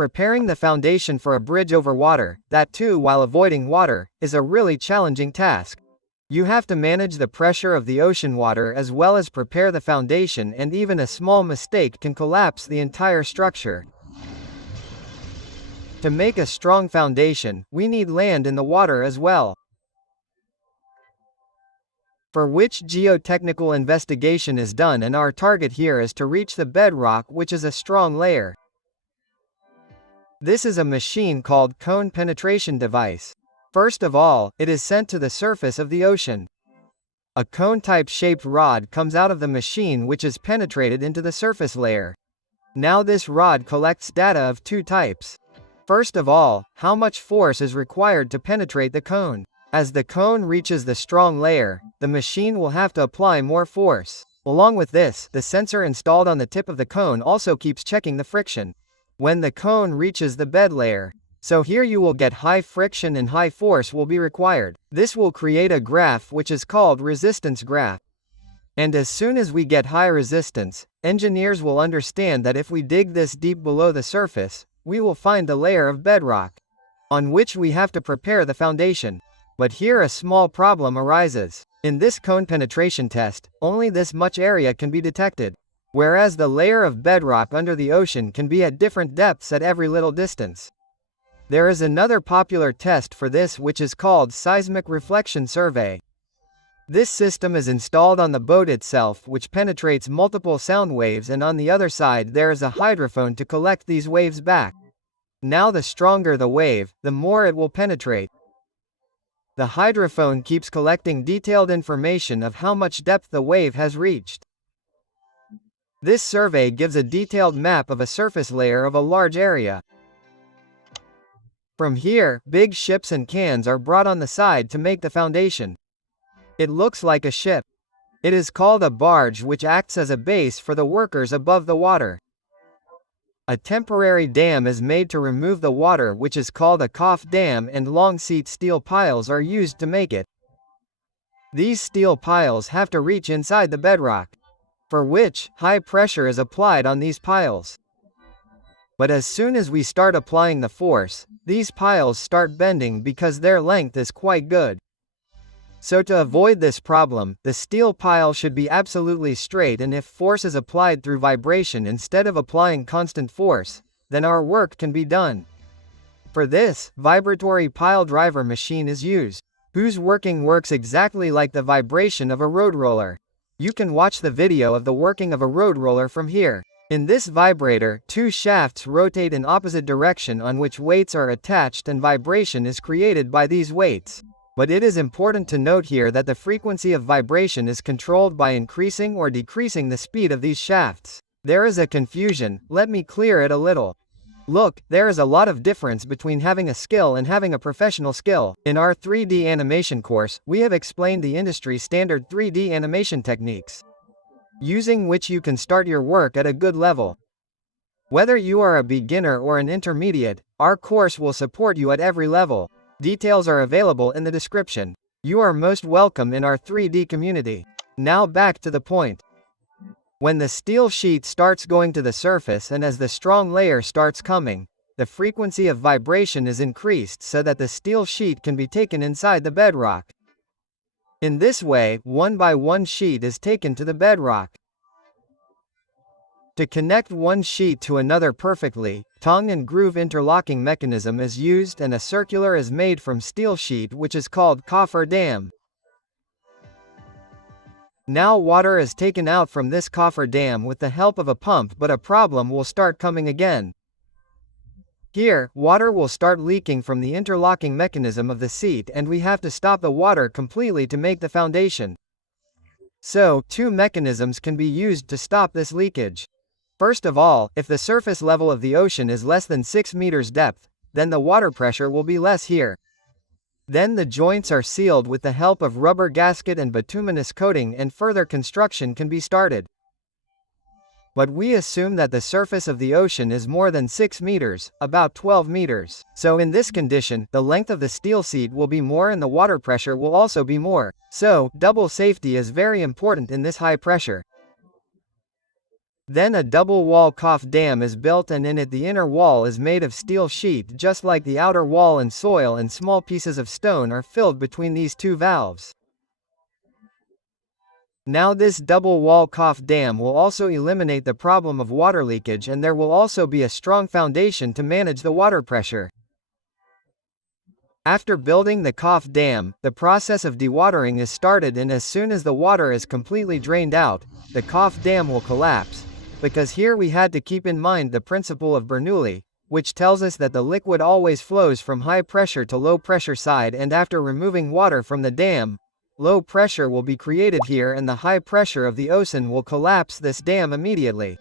Preparing the foundation for a bridge over water, that too while avoiding water, is a really challenging task. You have to manage the pressure of the ocean water as well as prepare the foundation, and even a small mistake can collapse the entire structure. To make a strong foundation, we need land in the water as well, for which geotechnical investigation is done, and our target here is to reach the bedrock, which is a strong layer. This is a machine called cone penetration device. First of all, it is sent to the surface of the ocean. A cone-type shaped rod comes out of the machine which is penetrated into the surface layer. Now this rod collects data of two types. First of all, how much force is required to penetrate the cone. As the cone reaches the strong layer, the machine will have to apply more force. Along with this, the sensor installed on the tip of the cone also keeps checking the friction when the cone reaches the bed layer. So here you will get high friction and high force will be required. This will create a graph which is called resistance graph. And as soon as we get high resistance, engineers will understand that if we dig this deep below the surface, we will find the layer of bedrock on which we have to prepare the foundation. But here a small problem arises. In this cone penetration test, only this much area can be detected, whereas the layer of bedrock under the ocean can be at different depths at every little distance. There is another popular test for this which is called seismic reflection survey. This system is installed on the boat itself, which penetrates multiple sound waves, and on the other side there is a hydrophone to collect these waves back. Now the stronger the wave, the more it will penetrate. The hydrophone keeps collecting detailed information of how much depth the wave has reached. This survey gives a detailed map of a surface layer of a large area. From here, big ships and cans are brought on the side to make the foundation. It looks like a ship. It is called a barge, which acts as a base for the workers above the water. A temporary dam is made to remove the water, which is called a coff dam, and long seat steel piles are used to make it. These steel piles have to reach inside the bedrock, for which, high pressure is applied on these piles. But as soon as we start applying the force, these piles start bending because their length is quite good. So to avoid this problem, the steel pile should be absolutely straight, and if force is applied through vibration instead of applying constant force, then our work can be done. For this, vibratory pile driver machine is used, whose working works exactly like the vibration of a road roller. You can watch the video of the working of a road roller from here. In this vibrator, two shafts rotate in opposite direction on which weights are attached, and vibration is created by these weights. But it is important to note here that the frequency of vibration is controlled by increasing or decreasing the speed of these shafts. There is a confusion, let me clear it a little. Look, there is a lot of difference between having a skill and having a professional skill. In our 3D animation course, we have explained the industry standard 3D animation techniques, using which you can start your work at a good level. Whether you are a beginner or an intermediate, our course will support you at every level. Details are available in the description. You are most welcome in our 3D community. Now back to the point. When the steel sheet starts going to the surface, and as the strong layer starts coming, the frequency of vibration is increased so that the steel sheet can be taken inside the bedrock. In this way, one by one sheet is taken to the bedrock. To connect one sheet to another perfectly, tongue and groove interlocking mechanism is used, and a circular is made from steel sheet which is called coffer dam. Now water is taken out from this coffer dam with the help of a pump, but a problem will start coming again. Here, water will start leaking from the interlocking mechanism of the seat, and we have to stop the water completely to make the foundation. So, two mechanisms can be used to stop this leakage. First of all, if the surface level of the ocean is less than 6 meters depth, then the water pressure will be less here. Then the joints are sealed with the help of rubber gasket and bituminous coating, and further construction can be started. But we assume that the surface of the ocean is more than 6 meters, about 12 meters. So in this condition, the length of the steel seat will be more and the water pressure will also be more. So, double safety is very important in this high pressure. Then a double wall coff dam is built, and in it the inner wall is made of steel sheet just like the outer wall, and soil and small pieces of stone are filled between these two valves. Now this double wall coff dam will also eliminate the problem of water leakage, and there will also be a strong foundation to manage the water pressure. After building the coff dam, the process of dewatering is started, and as soon as the water is completely drained out, the coff dam will collapse. Because here we had to keep in mind the principle of Bernoulli, which tells us that the liquid always flows from high pressure to low pressure side, and after removing water from the dam, low pressure will be created here, and the high pressure of the ocean will collapse this dam immediately.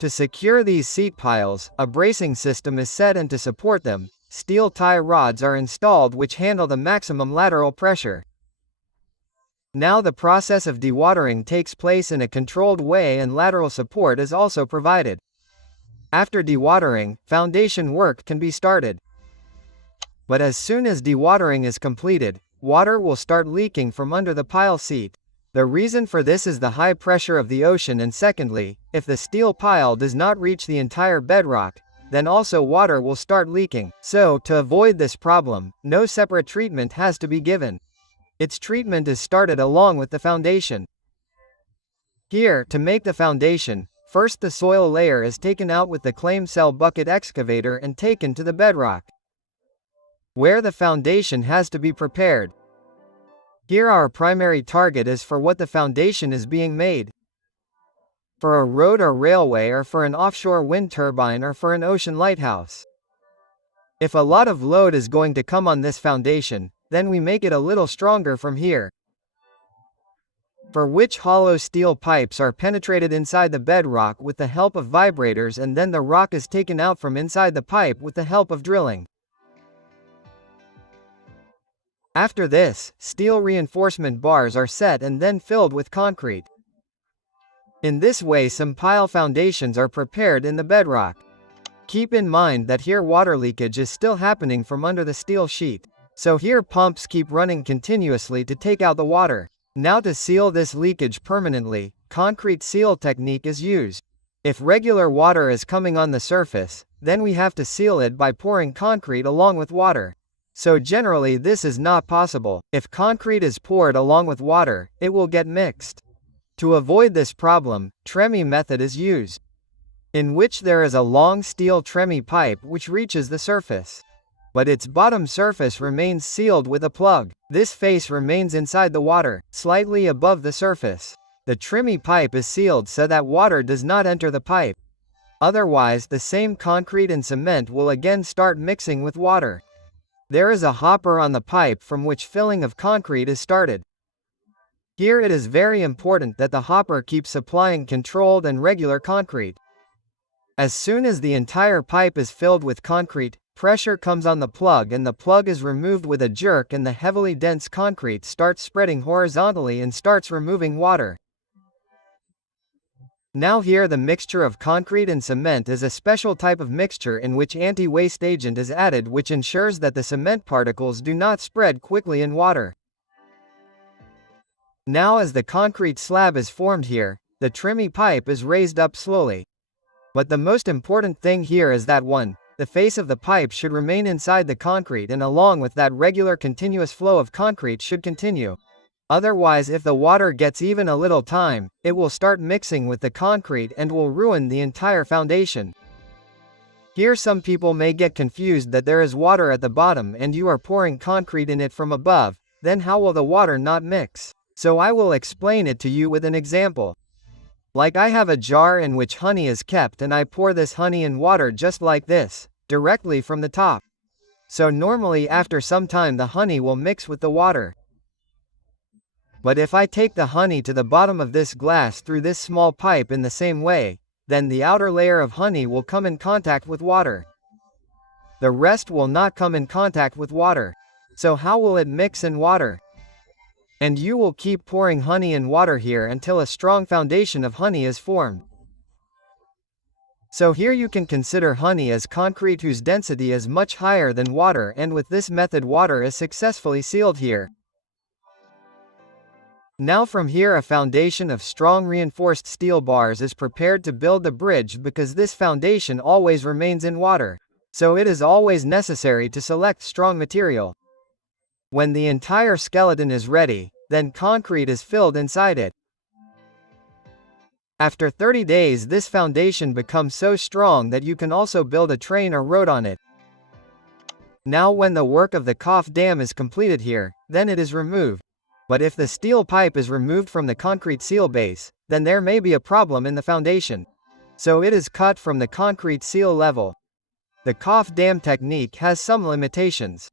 To secure these seat piles, a bracing system is set, and to support them, steel tie rods are installed which handle the maximum lateral pressure. Now the process of dewatering takes place in a controlled way, and lateral support is also provided. After dewatering, foundation work can be started. But as soon as dewatering is completed, water will start leaking from under the pile seat. The reason for this is the high pressure of the ocean, and secondly, if the steel pile does not reach the entire bedrock, then also water will start leaking. So, to avoid this problem, no separate treatment has to be given. Its treatment is started along with the foundation. Here, to make the foundation, first the soil layer is taken out with the claim cell bucket excavator and taken to the bedrock, where the foundation has to be prepared. Here our primary target is for what the foundation is being made. For a road or railway, or for an offshore wind turbine, or for an ocean lighthouse. If a lot of load is going to come on this foundation, then we make it a little stronger from here, for which hollow steel pipes are penetrated inside the bedrock with the help of vibrators, and then the rock is taken out from inside the pipe with the help of drilling. After this, steel reinforcement bars are set and then filled with concrete. In this way some pile foundations are prepared in the bedrock. Keep in mind that here water leakage is still happening from under the steel sheet. So here pumps keep running continuously to take out the water. Now to seal this leakage permanently, concrete seal technique is used. If regular water is coming on the surface, then we have to seal it by pouring concrete along with water. So generally this is not possible. If concrete is poured along with water, it will get mixed. To avoid this problem, Tremie method is used, in which there is a long steel Tremie pipe which reaches the surface, but its bottom surface remains sealed with a plug. This face remains inside the water, slightly above the surface. The Tremie pipe is sealed so that water does not enter the pipe. Otherwise the same concrete and cement will again start mixing with water. There is a hopper on the pipe from which filling of concrete is started. Here it is very important that the hopper keeps supplying controlled and regular concrete. As soon as the entire pipe is filled with concrete, pressure comes on the plug, and the plug is removed with a jerk, and the heavily dense concrete starts spreading horizontally and starts removing water. Now here the mixture of concrete and cement is a special type of mixture in which anti-waste agent is added, which ensures that the cement particles do not spread quickly in water. Now as the concrete slab is formed here, the Tremie pipe is raised up slowly. But the most important thing here is that 1. The face of the pipe should remain inside the concrete, and along with that regular continuous flow of concrete should continue. Otherwise, if the water gets even a little time, it will start mixing with the concrete and will ruin the entire foundation. Here some people may get confused that there is water at the bottom and you are pouring concrete in it from above, then how will the water not mix? So I will explain it to you with an example. Like I have a jar in which honey is kept, and I pour this honey in water just like this, directly from the top. So normally after some time the honey will mix with the water. But if I take the honey to the bottom of this glass through this small pipe in the same way, then the outer layer of honey will come in contact with water. The rest will not come in contact with water. So how will it mix in water? And you will keep pouring honey in water here until a strong foundation of honey is formed. So here you can consider honey as concrete whose density is much higher than water, and with this method water is successfully sealed here. Now from here a foundation of strong reinforced steel bars is prepared to build the bridge because this foundation always remains in water. So it is always necessary to select strong material. When the entire skeleton is ready, then concrete is filled inside it. After 30 days this foundation becomes so strong that you can also build a train or road on it. Now when the work of the Kaf Dam is completed here, then it is removed. But if the steel pipe is removed from the concrete seal base, then there may be a problem in the foundation. So it is cut from the concrete seal level. The Kaf Dam technique has some limitations.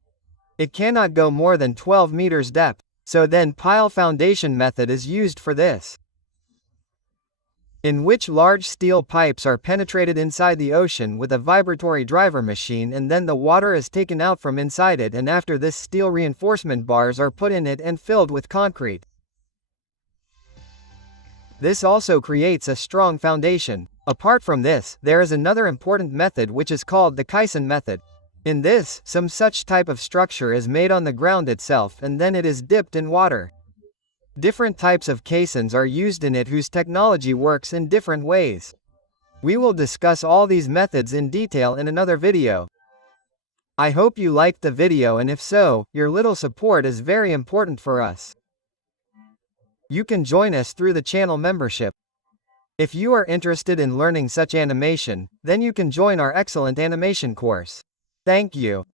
It cannot go more than 12 meters depth, so then pile foundation method is used for this, in which large steel pipes are penetrated inside the ocean with a vibratory driver machine and then the water is taken out from inside it, and after this steel reinforcement bars are put in it and filled with concrete. This also creates a strong foundation. Apart from this, there is another important method which is called the Kaisen method. In this, some such type of structure is made on the ground itself and then it is dipped in water. Different types of caissons are used in it whose technology works in different ways. We will discuss all these methods in detail in another video. I hope you liked the video, and if so, your little support is very important for us. You can join us through the channel membership. If you are interested in learning such animation, then you can join our excellent animation course. Thank you.